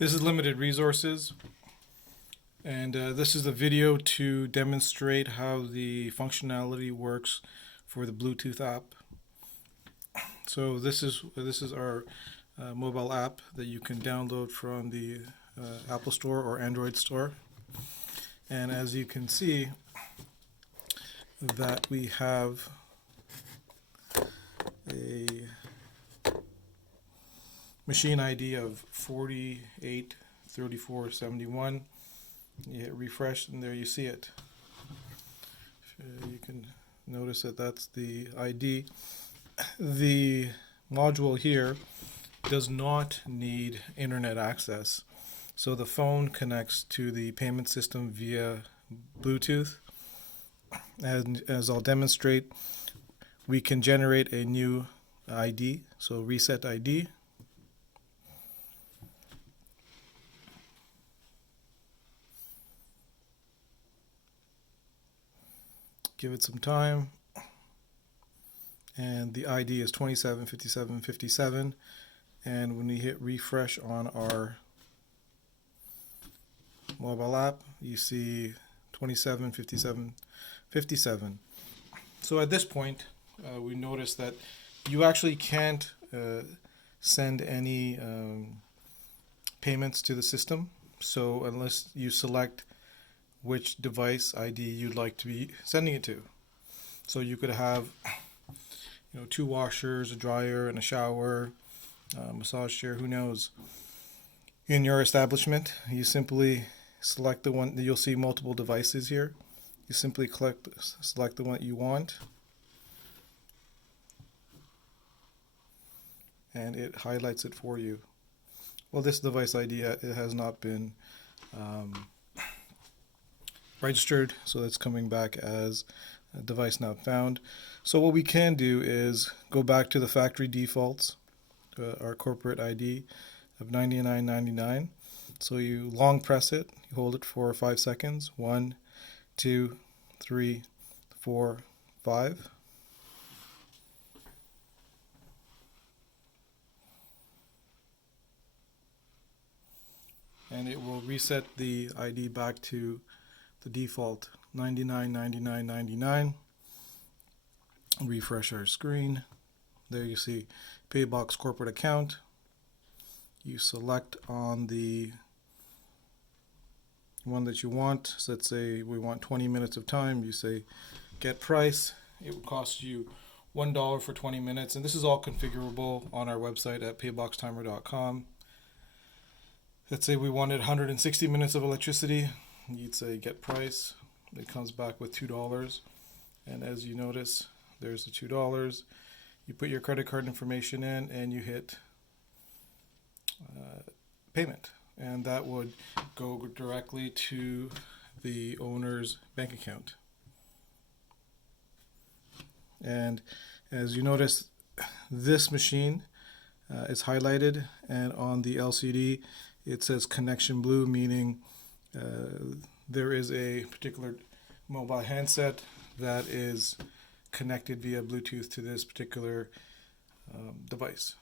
This is limited resources, and this is a video to demonstrate how the functionality works for the Bluetooth app. So this is our mobile app that you can download from the Apple Store or Android Store. And as you can see, that we have a machine ID of 483471. You hit refresh and there you see it. You can notice that that's the ID. The module here does not need internet access. So the phone connects to the payment system via Bluetooth. And as I'll demonstrate, we can generate a new ID, so reset ID. Give it some time, and the ID is 275757, and when we hit refresh on our mobile app, you see 275757. So at this point, we notice that you actually can't send any payments to the system, so unless you select which device ID you'd like to be sending it to. So you could have, two washers, a dryer, and a shower, massage chair, who knows. In your establishment, you simply select the one. You'll see multiple devices here. You simply select the one that you want, and it highlights it for you. Well, this device ID it has not been registered, so it's coming back as a device not found. So what we can do is go back to the factory defaults, our corporate ID of $99.99. So you long press it, you hold it for 5 seconds. 1, 2, 3, 4, 5. And it will reset the ID back to the default $99.99.99. Refresh our screen. There you see Paybox corporate account. You select on the one that you want. So let's say we want 20 minutes of time. You say get price. It would cost you $1 for 20 minutes, and this is all configurable on our website at payboxtimer.com. Let's say we wanted 160 minutes of electricity. You'd say get price. It comes back with $2, and as you notice, there's the $2. You put your credit card information in and you hit payment, and that would go directly to the owner's bank account. And as you notice, this machine is highlighted, and on the LCD it says connection blue, meaning there is a particular mobile handset that is connected via Bluetooth to this particular device.